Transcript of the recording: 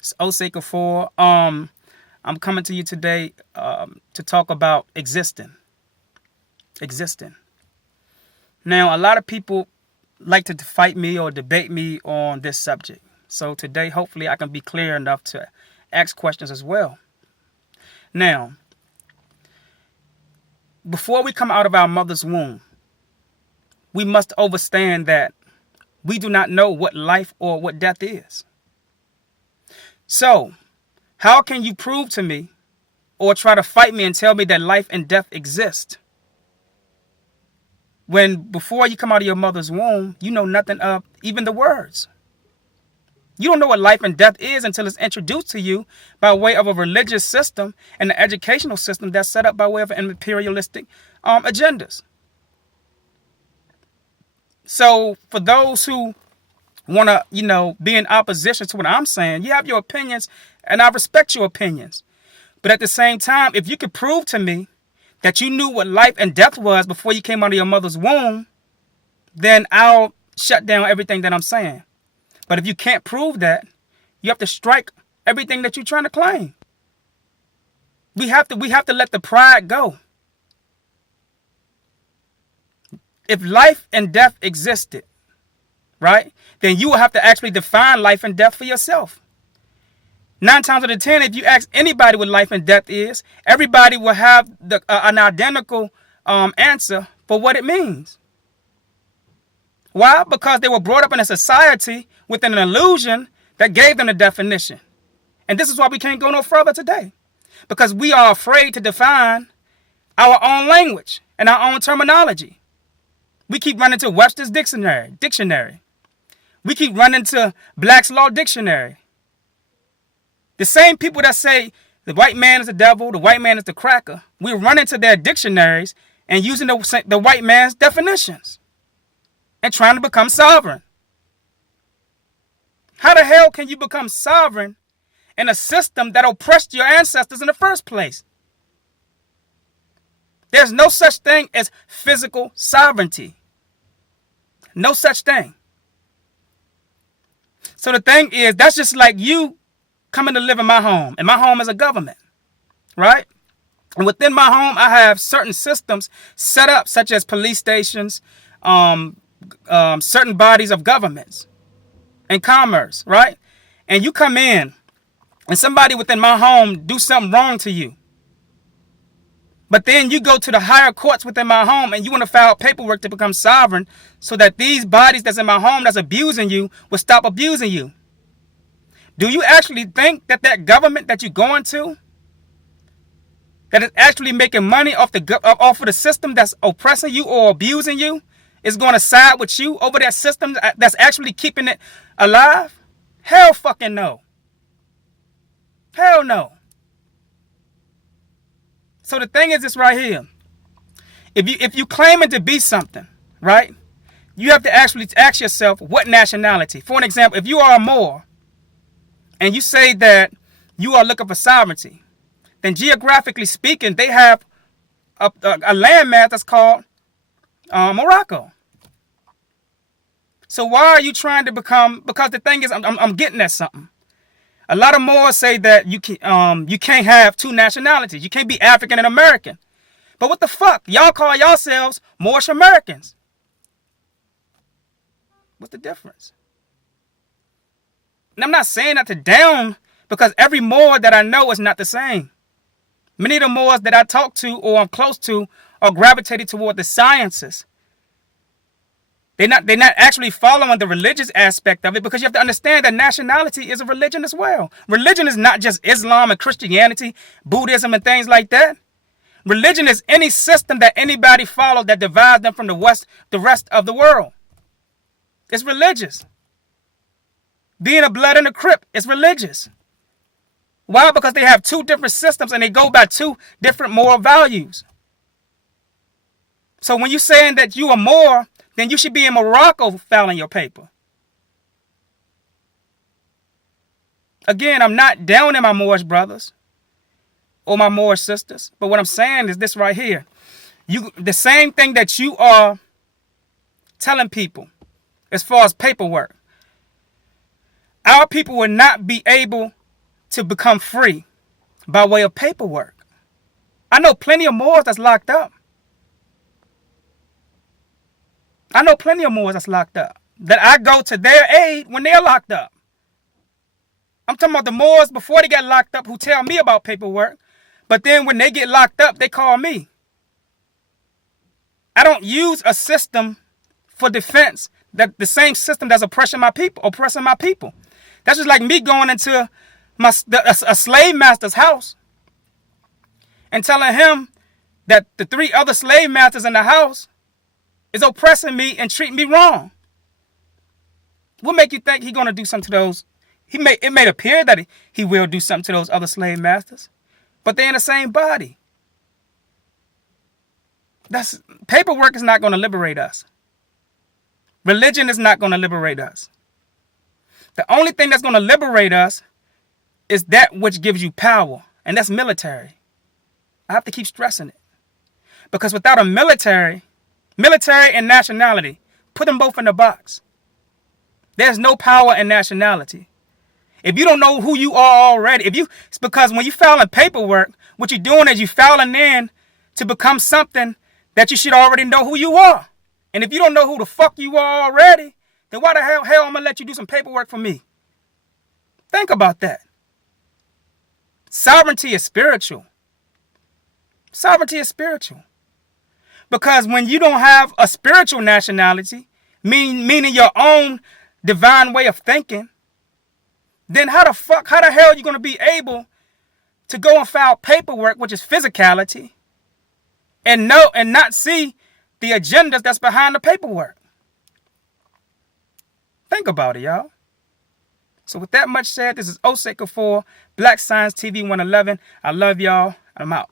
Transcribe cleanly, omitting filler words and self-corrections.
It's Osei Kufuor. I'm coming to you today to talk about existing. Existing. Now, a lot of people like to fight me or debate me on this subject. So today, hopefully, I can be clear enough to ask questions as well. Now, before we come out of our mother's womb, we must understand that we do not know what life or what death is. So, how can you prove to me or try to fight me and tell me that life and death exist when before you come out of your mother's womb, you know nothing of even the words? You don't know what life and death is until it's introduced to you by way of a religious system and an educational system that's set up by way of imperialistic agendas. So for those who want to, be in opposition to what I'm saying, you have your opinions, and I respect your opinions. But at the same time, if you could prove to me that you knew what life and death was before you came out of your mother's womb, then I'll shut down everything that I'm saying. But if you can't prove that, you have to strike everything that you're trying to claim. We have to let the pride go. If life and death existed, right, then you will have to actually define life and death for yourself. 9 times out of 10, if you ask anybody what life and death is, everybody will have an identical answer for what it means. Why? Because they were brought up in a society with an illusion that gave them the definition. And this is why we can't go no further today. Because we are afraid to define our own language and our own terminology. We keep running to Webster's dictionary. We keep running to Black's Law Dictionary. The same people that say the white man is the devil, the white man is the cracker, we run into their dictionaries and using the white man's definitions and trying to become sovereign. How the hell can you become sovereign in a system that oppressed your ancestors in the first place? There's no such thing as physical sovereignty. No such thing. So the thing is, that's just like you coming to live in my home. And my home is a government, right? And within my home, I have certain systems set up, such as police stations, certain bodies of governments and commerce, right? And you come in and somebody within my home do something wrong to you. But then you go to the higher courts within my home and you want to file paperwork to become sovereign so that these bodies that's in my home that's abusing you will stop abusing you. Do you actually think that that government that you're going to, that is actually making money off of the system that's oppressing you or abusing you, is going to side with you over that system that's actually keeping it alive? Hell fucking no. Hell no. So the thing is this right here. If you claim it to be something, right, you have to actually ask yourself what nationality. For an example, if you are a Moor and you say that you are looking for sovereignty, then geographically speaking, they have a landmass that's called Morocco. So why are you trying to become? Because the thing is, I'm getting at something. A lot of Moors say that you can't have two nationalities. You can't be African and American. But what the fuck? Y'all call yourselves Moorish Americans. What's the difference? And I'm not saying that to down, because every Moor that I know is not the same. Many of the Moors that I talk to or I'm close to are gravitated toward the sciences. They're not actually following the religious aspect of it, because you have to understand that nationality is a religion as well. Religion is not just Islam and Christianity, Buddhism and things like that. Religion is any system that anybody follows that divides them from the rest of the world. It's religious. Being a blood in a crip is religious. Why? Because they have two different systems and they go by two different moral values. So when you're saying that you are Moor, then you should be in Morocco filing your paper. Again, I'm not downing my Moorish brothers or my Moorish sisters, but what I'm saying is this right here. The same thing that you are telling people as far as paperwork, our people will not be able to become free by way of paperwork. I know plenty of Moors that's locked up. I know plenty of Moors that's locked up, that I go to their aid when they're locked up. I'm talking about the Moors before they got locked up who tell me about paperwork, but then when they get locked up, they call me. I don't use a system for defense, that the same system that's oppressing my people. That's just like me going into a slave master's house and telling him that the 3 other slave masters in the house is oppressing me and treating me wrong. What make you think he's going to do something to those? It may appear that he will do something to those other slave masters, but they're in the same body. Paperwork is not going to liberate us. Religion is not going to liberate us. The only thing that's going to liberate us is that which gives you power, and that's military. I have to keep stressing it. Because without a military and nationality, put them both in the box. There's no power in nationality. If you don't know who you are already, it's because when you file in paperwork, what you're doing is you're filing in to become something that you should already know who you are. And if you don't know who the fuck you are already, then why the hell I'm going to let you do some paperwork for me? Think about that. Sovereignty is spiritual. Sovereignty is spiritual. Because when you don't have a spiritual nationality, meaning your own divine way of thinking, then how the hell are you going to be able to go and file paperwork, which is physicality, and not see the agendas that's behind the paperwork? Think about it, y'all. So with that much said, this is Osei Kufuor, Black Science TV 111. I love y'all. I'm out.